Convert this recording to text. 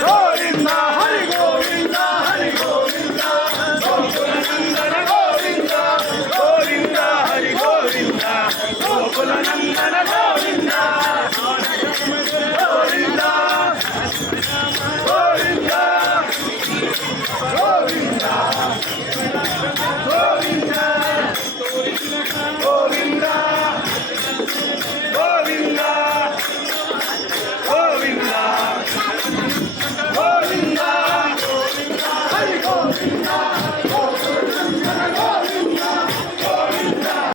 గోవింద హరి గోవింద హరి గోవింద గోకులనందన గోవింద గోవింద హరి గోవింద గోకులనందన గోవింద గోవింద గోవింద గోవింద గోవింద